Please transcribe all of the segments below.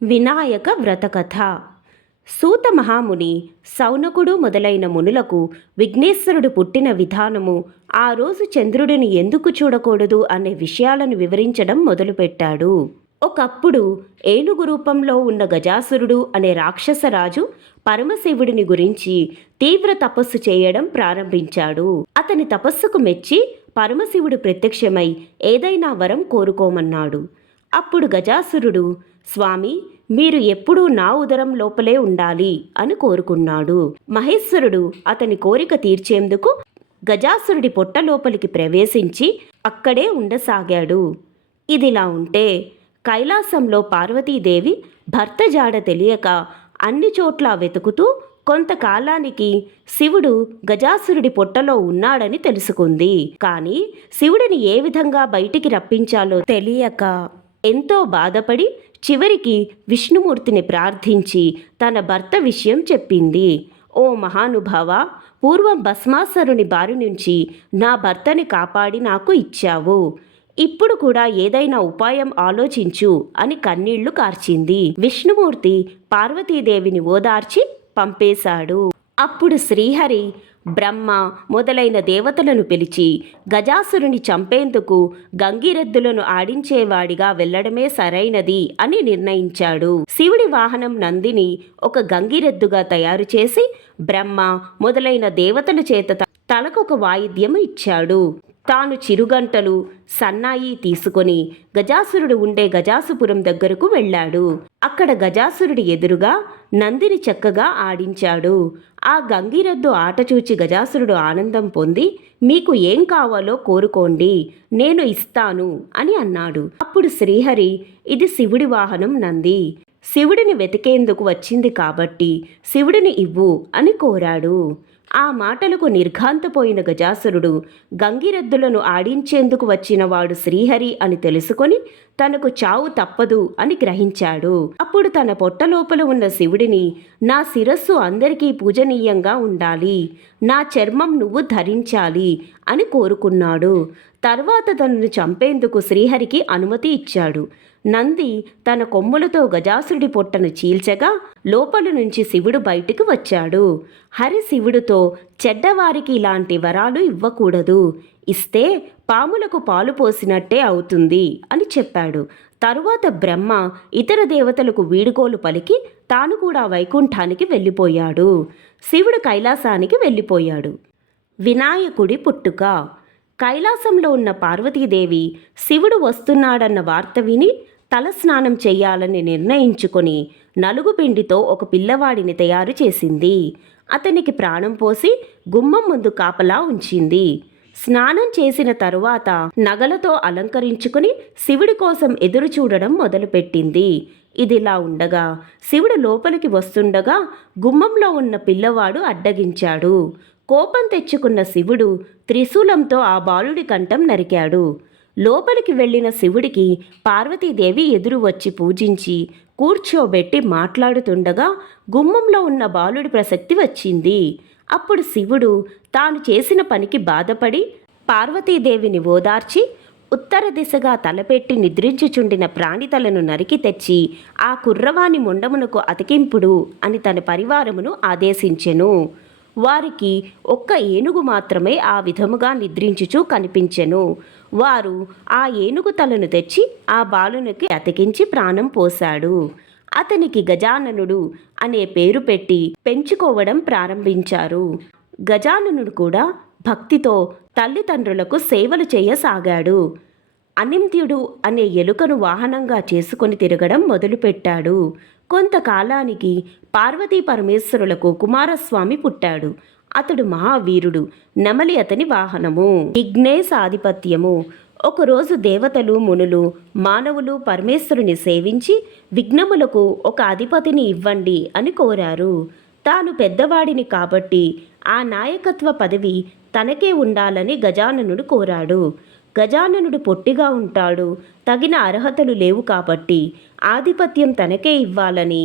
వినాయక వ్రతకథ. సూత మహాముని, సౌనకుడు మొదలైన మునులకు విఘ్నేశ్వరుడు పుట్టిన విధానము, ఆ రోజు చంద్రుడిని ఎందుకు చూడకూడదు అనే విషయాలను వివరించడం మొదలుపెట్టాడు. ఒకప్పుడు ఏనుగు రూపంలో ఉన్న గజాసురుడు అనే రాక్షసరాజు పరమశివుడిని గురించి తీవ్ర తపస్సు చేయడం ప్రారంభించాడు. అతని తపస్సుకు మెచ్చి పరమశివుడు ప్రత్యక్షమై ఏదైనా వరం కోరుకోమన్నాడు. అప్పుడు గజాసురుడు, స్వామి, మీరు ఎప్పుడూ నా ఉదరం లోపలే ఉండాలి అని కోరుకున్నాడు. మహేశ్వరుడు అతని కోరిక తీర్చేందుకు గజాసురుడి పొట్ట లోపలికి ప్రవేశించి అక్కడే ఉండసాగాడు. ఇదిలా ఉంటే కైలాసంలో పార్వతీదేవి భర్త జాడ తెలియక అన్ని చోట్ల వెతుకుతూ కొంతకాలానికి శివుడు గజాసురుడి పొట్టలో ఉన్నాడని తెలుసుకుంది. కానీ శివుడిని ఏ విధంగా బయటికి రప్పించాలో తెలియక ఎంతో బాధపడి చివరికి విష్ణుమూర్తిని ప్రార్థించి తన భర్త విషయం చెప్పింది. ఓ మహానుభావ, పూర్వం భస్మాసురుని బారి నుంచి నా భర్తని కాపాడి నాకు ఇచ్చావు. ఇప్పుడు కూడా ఏదైనా ఉపాయం ఆలోచించు అని కన్నీళ్లు కార్చింది. విష్ణుమూర్తి పార్వతీదేవిని ఓదార్చి పంపేశాడు. అప్పుడు శ్రీహరి, బ్రహ్మ మొదలైన దేవతలను పిలిచి గజాసురుని చంపేందుకు గంగిరెద్దులను ఆడించేవాడిగా వెళ్లడమే సరైనది అని నిర్ణయించాడు. శివుడి వాహనం నందిని ఒక గంగిరెద్దుగా తయారు చేసి బ్రహ్మ మొదలైన దేవతల చేత తలకొక వాయిద్యం ఇచ్చాడు. తాను చిరుగంటలు, సన్నాయి తీసుకొని గజాసురుడు ఉండే గజాసుపురం దగ్గరకు వెళ్ళాడు. అక్కడ గజాసురుడి ఎదురుగా నందిని చక్కగా ఆడించాడు. ఆ గంగిరెద్దు ఆట చూచి గజాసురుడు ఆనందం పొంది, మీకు ఏం కావాలో కోరుకోండి, నేను ఇస్తాను అని అన్నాడు. అప్పుడు శ్రీహరి, ఇది శివుడి వాహనం నంది, శివుడిని వెతికేందుకు వచ్చింది కాబట్టి శివుడిని ఇవ్వు అని కోరాడు. ఆ మాటలకు నిర్ఘాంతపోయిన గజాసురుడు గంగిరెద్దులను ఆడించేందుకు వచ్చిన వాడు శ్రీహరి అని తెలుసుకొని తనకు చావు తప్పదు అని గ్రహించాడు. అప్పుడు తన పొట్ట లోపల ఉన్న శివుడిని, నా శిరస్సు అందరికీ పూజనీయంగా ఉండాలి, నా చర్మం నువ్వు ధరించాలి అని కోరుకున్నాడు. తర్వాత తనను చంపేందుకు శ్రీహరికి అనుమతి ఇచ్చాడు. నంది తన కొమ్ములతో గజాసురుడి పొట్టను చీల్చగా లోపల నుంచి శివుడు బయటికి వచ్చాడు. హరి శివుడితో, చెడ్డవారికి ఇలాంటి వరాలు ఇవ్వకూడదు, ఇస్తే పాములకు పాలు పోసినట్టే అవుతుంది అని చెప్పాడు. తరువాత బ్రహ్మ ఇతర దేవతలకు వీడుకోలు పలికి తాను కూడా వైకుంఠానికి వెళ్ళిపోయాడు. శివుడు కైలాసానికి వెళ్ళిపోయాడు. వినాయకుడి పుట్టుక. కైలాసంలో ఉన్న పార్వతీదేవి శివుడు వస్తున్నాడన్న వార్త విని తలస్నానం చెయ్యాలని నిర్ణయించుకొని నలుగుపిండితో ఒక పిల్లవాడిని తయారు చేసింది. అతనికి ప్రాణం పోసి గుమ్మం ముందు కాపలా ఉంచింది. స్నానం చేసిన తరువాత నగలతో అలంకరించుకుని శివుడి కోసం ఎదురు చూడడం మొదలుపెట్టింది. ఇదిలా ఉండగా శివుడు లోపలికి వస్తుండగా గుమ్మంలో ఉన్న పిల్లవాడు అడ్డగించాడు. కోపం తెచ్చుకున్న శివుడు త్రిశూలంతో ఆ బాలుడి కంఠం నరికాడు. లోపలికి వెళ్ళిన శివుడికి పార్వతీదేవి ఎదురు వచ్చి పూజించి కూర్చోబెట్టి మాట్లాడుతుండగా గుమ్మంలో ఉన్న బాలుడి ప్రసక్తి వచ్చింది. అప్పుడు శివుడు తాను చేసిన పనికి బాధపడి పార్వతీదేవిని ఓదార్చి ఉత్తర దిశగా తలపెట్టి నిద్రించుచుండిన ప్రాణితలను నరికి తెచ్చి ఆ కుర్రవాని ముండమునకు అతికింపుడు అని తన పరివారమును ఆదేశించెను. వారికి ఒక్క ఏనుగు మాత్రమే ఆ విధముగా నిద్రించుచూ కనిపించెను. వారు ఆ ఏనుగు తలను తెచ్చి ఆ బాలునికి అతికించి ప్రాణం పోశాడు. అతనికి గజాననుడు అనే పేరు పెట్టి పెంచుకోవడం ప్రారంభించారు. గజాననుడు కూడా భక్తితో తల్లిదండ్రులకు సేవలు చేయసాగాడు. అనింద్యుడు అనే ఎలుకను వాహనంగా చేసుకొని తిరగడం మొదలుపెట్టాడు. కొంతకాలానికి పార్వతీ పరమేశ్వరులకు కుమారస్వామి పుట్టాడు. అతడు మహావీరుడు. నెమలి అతని వాహనము. విఘ్నేశ ఆధిపత్యము. ఒకరోజు దేవతలు, మునులు, మానవులు పరమేశ్వరుని సేవించి విఘ్నములకు ఒక అధిపతిని ఇవ్వండి అని కోరారు. తాను పెద్దవాడిని కాబట్టి ఆ నాయకత్వ పదవి తనకే ఉండాలని గజాననుడు కోరాడు. గజాననుడు పొట్టిగా ఉంటాడు, తగిన అర్హతలు లేవు కాబట్టి ఆధిపత్యం తనకే ఇవ్వాలని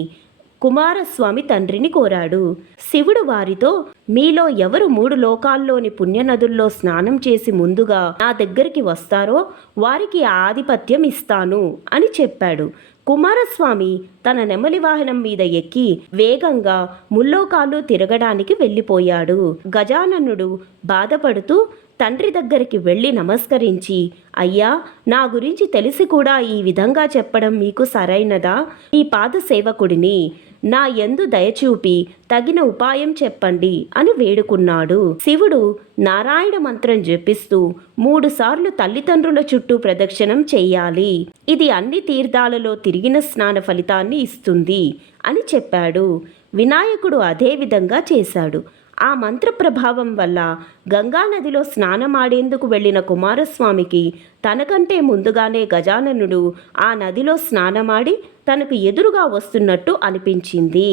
కుమారస్వామి తండ్రిని కోరాడు. శివుడు వారితో, మీలో ఎవరు 3 లోకాల్లోని పుణ్యనదుల్లో స్నానం చేసి ముందుగా నా దగ్గరికి వస్తారో వారికి ఆ ఆధిపత్యం ఇస్తాను అని చెప్పాడు. కుమారస్వామి తన నెమలి వాహనం మీద ఎక్కి వేగంగా ముల్లోకాలు తిరగడానికి వెళ్ళిపోయాడు. గజాననుడు బాధపడుతూ తండ్రి దగ్గరికి వెళ్ళి నమస్కరించి, అయ్యా, నా గురించి తెలిసి కూడా ఈ విధంగా చెప్పడం మీకు సరైనదా? మీ పాద సేవకుడిని, నా యందు దయచూపి తగిన ఉపాయం చెప్పండి అని వేడుకున్నాడు. శివుడు నారాయణ మంత్రం జపిస్తూ 3 సార్లు తల్లిదండ్రుల చుట్టూ ప్రదక్షిణం చెయ్యాలి. ఇది అన్ని తీర్థాలలో తిరిగిన స్నాన ఫలితాన్ని ఇస్తుంది అని చెప్పాడు. వినాయకుడు అదే విధంగా చేశాడు. ఆ మంత్ర ప్రభావం వల్ల గంగానదిలో స్నానమాడేందుకు వెళ్ళిన కుమారస్వామికి తనకంటే ముందుగానే గజాననుడు ఆ నదిలో స్నానమాడి తనకు ఎదురుగా వస్తున్నట్టు అనిపించింది.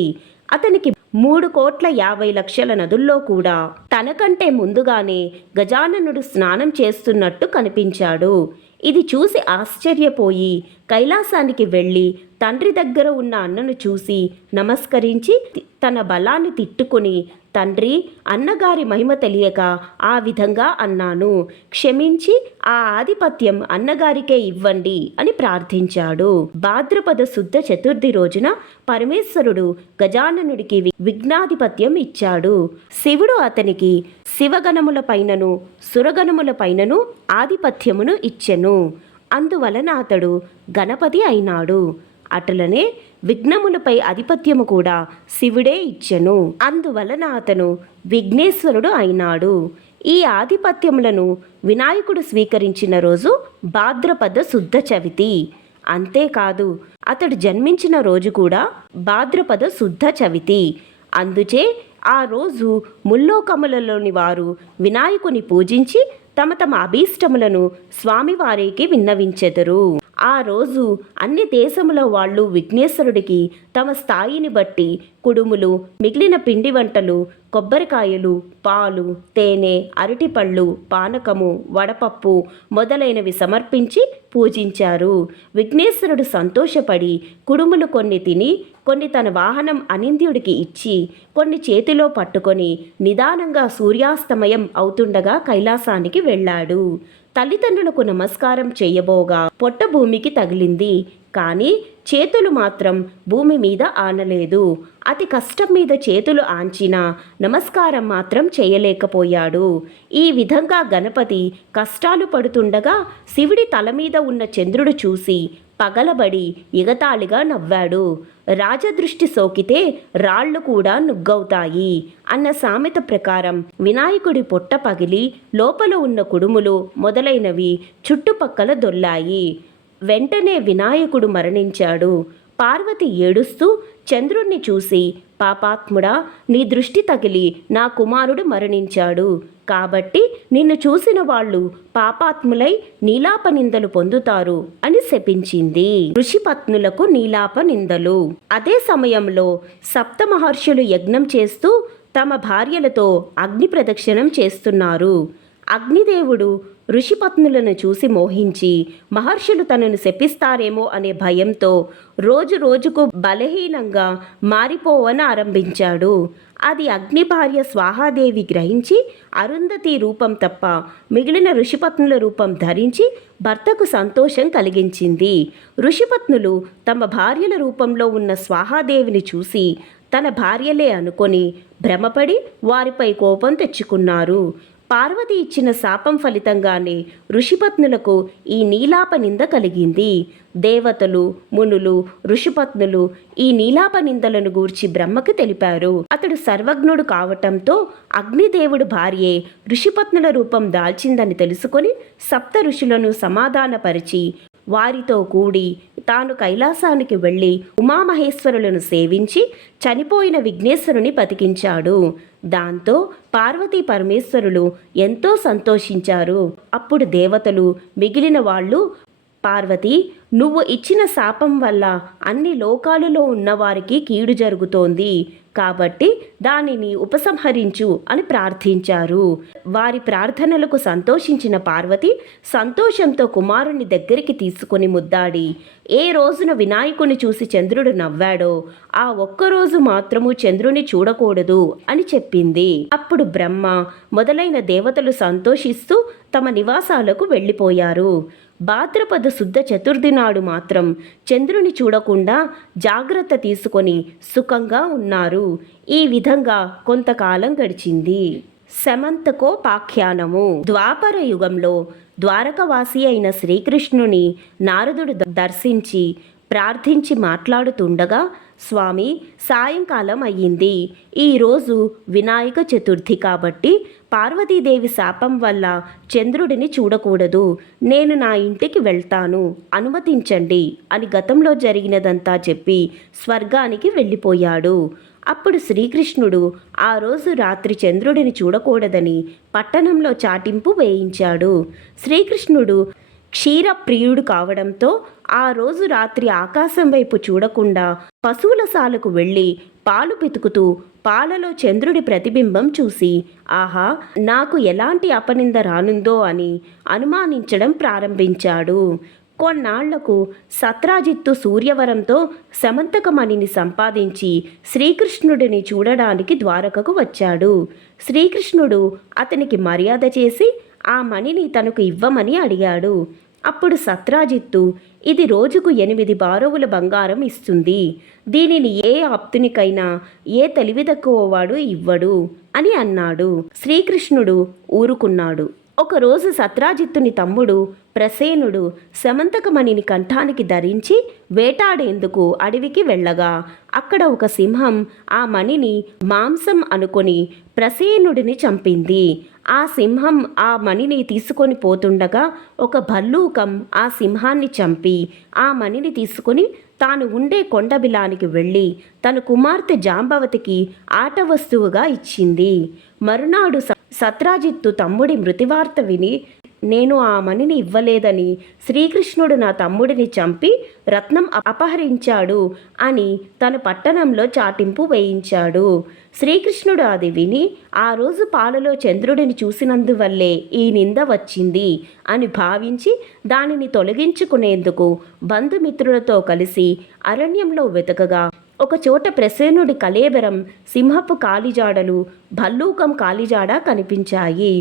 అతనికి 3,50,00,000 నదుల్లో కూడా తనకంటే ముందుగానే గజాననుడు స్నానం చేస్తున్నట్టు కనిపించాడు. ఇది చూసి ఆశ్చర్యపోయి కైలాసానికి వెళ్ళి తండ్రి దగ్గర ఉన్న అన్నను చూసి నమస్కరించి తన బలాన్ని తిట్టుకుని, తండ్రి, అన్నగారి మహిమ తెలియక ఆ విధంగా అన్నాను, క్షమించి ఆ ఆధిపత్యం అన్నగారికే ఇవ్వండి అని ప్రార్థించాడు. భాద్రపద శుద్ధ చతుర్థి రోజున పరమేశ్వరుడు గజాననుడికి విఘ్నాధిపత్యం ఇచ్చాడు. శివుడు అతనికి శివగణముల పైనను సురగణముల పైనను ఆధిపత్యమును ఇచ్చెను. అందువలన అతడు గణపతి అయినాడు. అటులనే విఘ్నములపై ఆధిపత్యము కూడా శివుడే ఇచ్చెను. అందువలన అతను విఘ్నేశ్వరుడు అయినాడు. ఈ ఆధిపత్యములను వినాయకుడు స్వీకరించిన రోజు భాద్రపద శుద్ధ చవితి. అంతేకాదు, అతడు జన్మించిన రోజు కూడా భాద్రపద శుద్ధ చవితి. అందుచే ఆ రోజు ముల్లోకములలోని వారు వినాయకుని పూజించి తమ తమ అభీష్టములను స్వామివారికి విన్నవించెదరు. ఆ రోజు అన్ని దేశముల వాళ్ళు విఘ్నేశ్వరుడికి తమ స్థాయిని బట్టి కుడుములు, మిగిలిన పిండి వంటలు, కొబ్బరికాయలు, పాలు, తేనె, అరటిపళ్ళు, పానకము, వడపప్పు మొదలైనవి సమర్పించి పూజించారు. విఘ్నేశ్వరుడు సంతోషపడి కుడుములు కొన్ని తిని, కొన్ని తన వాహనం అనింద్యుడికి ఇచ్చి, కొన్ని చేతిలో పట్టుకొని నిదానంగా సూర్యాస్తమయం అవుతుండగా కైలాసానికి వెళ్ళాడు. తల్లిదండ్రులకు నమస్కారం చేయబోగా పొట్ట భూమికి తగిలింది. కానీ చేతులు మాత్రం భూమి మీద ఆనలేదు. అతి కష్టం మీద చేతులు ఆంచినా నమస్కారం మాత్రం చేయలేకపోయాడు. ఈ విధంగా గణపతి కష్టాలు పడుతుండగా శివుడి తల మీద ఉన్న చంద్రుడు చూసి పగలబడి ఎగతాళిగా నవ్వాడు. రాజదృష్టి సోకితే రాళ్లు కూడా నుగ్గవుతాయి అన్న సామెత ప్రకారం వినాయకుడి పొట్ట పగిలి లోపల ఉన్న కుడుములు మొదలైనవి చుట్టుపక్కల దొల్లాయి. వెంటనే వినాయకుడు మరణించాడు. పార్వతి ఏడుస్తూ చంద్రుణ్ణి చూసి, పాపాత్ముడా, నీ దృష్టి తగిలి నా కుమారుడు మరణించాడు. కాబట్టి నిన్ను చూసిన వాళ్ళు పాపాత్ములై నీలాప నిందలు పొందుతారు అని శపించింది. ఋషిపత్నులకు నీలాప నిందలు. అదే సమయంలో సప్త మహర్షులు యజ్ఞం చేస్తూ తమ భార్యలతో అగ్ని ప్రదక్షిణం చేస్తున్నారు. అగ్నిదేవుడు ఋషిపత్నులను చూసి మోహించి మహర్షులు తనను శపిస్తారేమో అనే భయంతో రోజు రోజుకు బలహీనంగా మారిపోవన ఆరంభించాడు. అది అగ్ని భార్య స్వాహాదేవి గ్రహించి అరుంధతి రూపం తప్ప మిగిలిన ఋషిపత్నుల రూపం ధరించి భర్తకు సంతోషం కలిగించింది. ఋషిపత్నులు తమ భార్యల రూపంలో ఉన్న స్వాహాదేవిని చూసి తన భార్యలే అనుకొని భ్రమపడి వారిపై కోపం తెచ్చుకున్నారు. పార్వతి ఇచ్చిన శాపం ఫలితంగానే ఋషిపత్నులకు ఈ నీలాప నింద కలిగింది. దేవతలు, మునులు, ఋషిపత్నులు ఈ నీలాప నిందలను గూర్చి బ్రహ్మకు తెలిపారు. అతడు సర్వజ్ఞుడు కావటంతో అగ్నిదేవుడు భార్యే ఋషిపత్నుల రూపం దాల్చిందని తెలుసుకొని సప్త ఋషులను సమాధానపరిచి వారితో కూడి తాను కైలాసానికి వెళ్ళి ఉమామహేశ్వరులను సేవించి చనిపోయిన విఘ్నేశ్వరుని బతికించాడు. దాంతో పార్వతీ పరమేశ్వరులు ఎంతో సంతోషించారు. అప్పుడు దేవతలు మిగిలిన వాళ్ళు, పార్వతి, నువ్వు ఇచ్చిన శాపం వల్ల అన్ని లోకాలలో ఉన్నవారికి కీడు జరుగుతోంది, కాబట్టి దానిని ఉపసంహరించు అని ప్రార్థించారు. వారి ప్రార్థనలకు సంతోషించిన పార్వతి సంతోషంతో కుమారుని దగ్గరికి తీసుకుని ముద్దాడి, ఏ రోజున వినాయకుని చూసి చంద్రుడు నవ్వాడో ఆ ఒక్కరోజు మాత్రము చంద్రుని చూడకూడదు అని చెప్పింది. అప్పుడు బ్రహ్మ మొదలైన దేవతలు సంతోషిస్తూ తమ నివాసాలకు వెళ్ళిపోయారు. భాద్రపద శుద్ధ చతుర్థి నాడు మాత్రం చంద్రుని చూడకుండా జాగ్రత్త తీసుకొని సుఖంగా ఉన్నారు. ఈ విధంగా కొంతకాలం గడిచింది. శమంతకోపాఖ్యానము. ద్వాపర యుగంలో ద్వారకవాసి అయిన శ్రీకృష్ణుని నారదుడు దర్శించి ప్రార్థించి మాట్లాడుతుండగా, స్వామి, సాయంకాలం అయ్యింది. ఈరోజు వినాయక చతుర్థి కాబట్టి పార్వతీదేవి శాపం వల్ల చంద్రుడిని చూడకూడదు. నేను నా ఇంటికి వెళ్తాను, అనుమతించండి అని గతంలో జరిగినదంతా చెప్పి స్వర్గానికి వెళ్ళిపోయాడు. అప్పుడు శ్రీకృష్ణుడు ఆ రోజు రాత్రి చంద్రుడిని చూడకూడదని పట్టణంలో చాటింపు వేయించాడు. శ్రీకృష్ణుడు క్షీరప్రియుడు కావడంతో ఆ రోజు రాత్రి ఆకాశం వైపు చూడకుండా పశువుల శాలకు వెళ్ళి పాలు పితుకుతూ పాలలో చంద్రుడి ప్రతిబింబం చూసి, ఆహా, నాకు ఎలాంటి అపనింద రానుందో అని అనుమానించడం ప్రారంభించాడు. కొన్నాళ్లకు సత్రాజిత్తు సూర్యవరంతో సమంతకమణిని సంపాదించి శ్రీకృష్ణుడిని చూడడానికి ద్వారకకు వచ్చాడు. శ్రీకృష్ణుడు అతనికి మర్యాద చేసి ఆ మణిని తనకు ఇవ్వమని అడిగాడు. అప్పుడు సత్రాజిత్తు, ఇది రోజుకు 8 బారువుల బంగారం ఇస్తుంది. దీనిని ఏ ఆప్తునికైనా ఏ తెలివి తక్కువవాడు ఇవ్వడు అని అన్నాడు. శ్రీకృష్ణుడు ఊరుకున్నాడు. ఒకరోజు సత్రాజిత్తుని తమ్ముడు ప్రసేనుడు సమంతకమణిని కంఠానికి ధరించి వేటాడేందుకు అడవికి వెళ్ళగా అక్కడ ఒక సింహం ఆ మణిని మాంసం అనుకొని ప్రసేనుడిని చంపింది. ఆ సింహం ఆ మణిని తీసుకొని పోతుండగా ఒక భల్లూకం ఆ సింహాన్ని చంపి ఆ మణిని తీసుకుని తాను ఉండే కొండబిలానికి వెళ్ళి తన కుమార్తె జాంబవతికి ఆట వస్తువుగా ఇచ్చింది. మరునాడు సత్రాజిత్తు తమ్ముడి మృతివార్త విని, నేను ఆ మణిని ఇవ్వలేదని శ్రీకృష్ణుడు నా తమ్ముడిని చంపి రత్నం అపహరించాడు అని తన పట్టణంలో చాటింపు వేయించాడు. శ్రీకృష్ణుడు అది విని, ఆ రోజు పాలలో చంద్రుడిని చూసినందువల్లే ఈ నింద వచ్చింది అని భావించి దానిని తొలగించుకునేందుకు బంధుమిత్రులతో కలిసి అరణ్యంలో వెతకగా ఒకచోట ప్రసేనుడి కళేబరం, సింహపు కాలిజాడలు, భల్లూకం కాలిజాడ కనిపించాయి.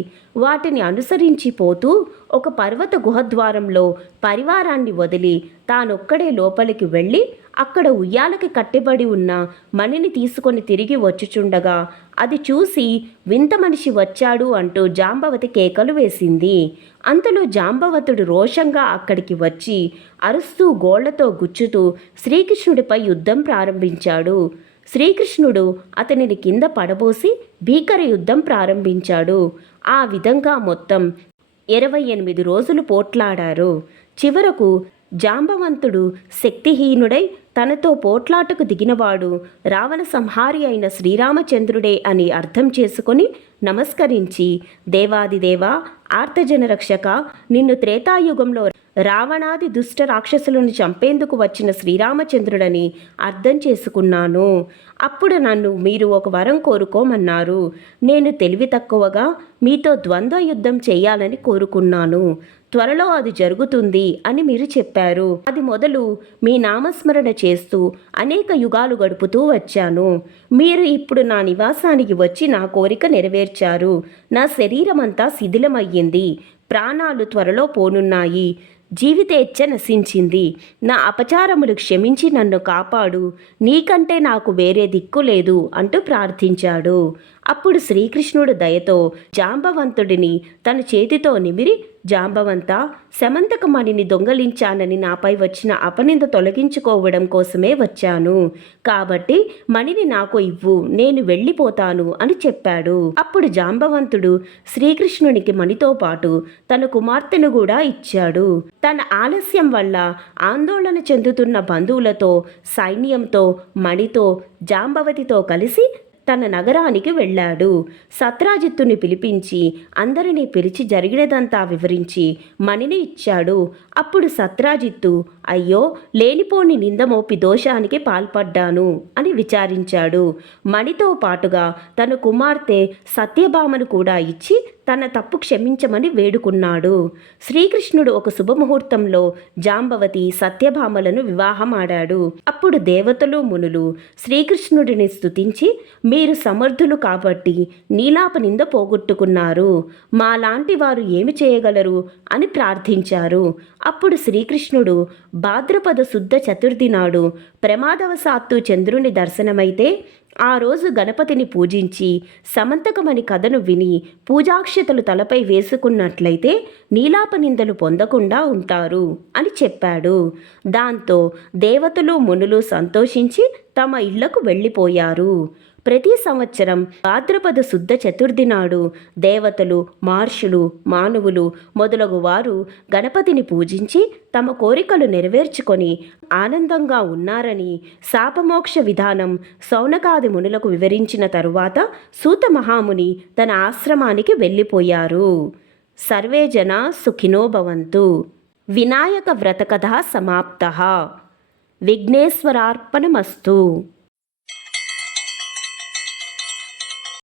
వాటిని అనుసరించి పోతూ ఒక పర్వత గుహద్వారంలో పరివారాన్ని వదిలి తానొక్కడే లోపలికి వెళ్ళి అక్కడ ఉయ్యాలకి కట్టెబడి ఉన్న మణిని తీసుకొని తిరిగి వచ్చుచుండగా అది చూసి వింత మనిషి వచ్చాడు అంటూ జాంబవతి కేకలు వేసింది. అంతలో జాంబవతుడు రోషంగా అక్కడికి వచ్చి అరుస్తూ గోళ్లతో గుచ్చుతూ శ్రీకృష్ణుడిపై యుద్ధం ప్రారంభించాడు. శ్రీకృష్ణుడు అతనిని కింద పడబోసి భీకర యుద్ధం ప్రారంభించాడు. ఆ విధంగా మొత్తం 28 రోజులు పోట్లాడారు. చివరకు జాంబవంతుడు శక్తిహీనుడై తనతో పోట్లాటకు దిగినవాడు రావణ సంహారి అయిన శ్రీరామచంద్రుడే అని అర్థం చేసుకొని నమస్కరించి, దేవాదిదేవా, ఆర్తజన రక్షక, నిన్ను త్రేతాయుగంలో రావణాది దుష్ట రాక్షసులను చంపేందుకు వచ్చిన శ్రీరామచంద్రుడని అర్థం చేసుకున్నాను. అప్పుడు నన్ను మీరు ఒక వరం కోరుకోమన్నారు. నేను తెలివి తక్కువగా మీతో ద్వంద్వ యుద్ధం చేయాలని కోరుకున్నాను. త్వరలో అది జరుగుతుంది అని మీరు చెప్పారు. అది మొదలు మీ నామస్మరణ చేస్తూ అనేక యుగాలు గడుపుతూ వచ్చాను. మీరు ఇప్పుడు నా నివాసానికి వచ్చి నా కోరిక నెరవేర్చారు. నా శరీరమంతా శిథిలమయ్యింది. ప్రాణాలు త్వరలో పోనున్నాయి. జీవితేచ్ఛ నశించింది. నా అపచారములు క్షమించి నన్ను కాపాడు. నీకంటే నాకు వేరే దిక్కు లేదు అంటూ ప్రార్థించాడు. అప్పుడు శ్రీకృష్ణుడు దయతో జాంబవంతుడిని తన చేతితో నిమిరి, జాంబవంత, సమంతకమణిని దొంగలించానని నాపై వచ్చిన అపనింద తొలగించుకోవడం కోసమే వచ్చాను. కాబట్టి మణిని నాకు ఇవ్వు, నేను వెళ్ళిపోతాను అని చెప్పాడు. అప్పుడు జాంబవంతుడు శ్రీకృష్ణునికి మణితో పాటు తన కుమార్తెను కూడా ఇచ్చాడు. తన ఆలస్యం వల్ల ఆందోళన చెందుతున్న బంధువులతో, సైన్యంతో, మణితో, జాంబవతితో కలిసి తన నగరానికి వెళ్ళాడు. సత్రాజిత్తుని పిలిపించి అందరినీ పిలిచి జరిగినదంతా వివరించి మణిని ఇచ్చాడు. అప్పుడు సత్రాజిత్తు, అయ్యో, లేనిపోని నిందమోపి దోషానికి పాల్పడ్డాను అని విచారించాడు. మణితో పాటుగా తన కుమార్తె సత్యభామను కూడా ఇచ్చి తన తప్పు క్షమించమని వేడుకున్నాడు. శ్రీకృష్ణుడు ఒక శుభముహూర్తంలో జాంబవతి సత్యభామలను వివాహమాడాడు. అప్పుడు దేవతలు మునులు శ్రీకృష్ణుడిని స్తుతించి, మీరు సమర్థులు కాబట్టి నీలాప నింద పోగొట్టుకున్నారు, మాలాంటి వారు ఏమి చేయగలరు అని ప్రార్థించారు. అప్పుడు శ్రీకృష్ణుడు భాద్రపద శుద్ధ చతుర్థి నాడు ప్రమాదవశాత్తు చంద్రుని దర్శనమైతే ఆ రోజు గణపతిని పూజించి సమంతకమని కథను విని పూజాక్షతలు తలపై వేసుకున్నట్లయితే నీలాప నిందలు పొందకుండా ఉంటారు అని చెప్పాడు. దాంతో దేవతలు మునులు సంతోషించి తమ ఇళ్లకు వెళ్ళిపోయారు. ప్రతి సంవత్సరం భాద్రపద శుద్ధ చతుర్థి నాడు దేవతలు, మహర్షులు, మానవులు మొదలగు వారు గణపతిని పూజించి తమ కోరికలు నెరవేర్చుకొని ఆనందంగా ఉన్నారని శాపమోక్ష విధానం శౌనకాది మునులకు వివరించిన తరువాత సూత మహాముని తన ఆశ్రమానికి వెళ్ళిపోయారు. సర్వే జనా సుఖినో భవంతు. వినాయక వ్రతకథ సమాప్తః. విఘ్నేశ్వరార్పణమస్తు.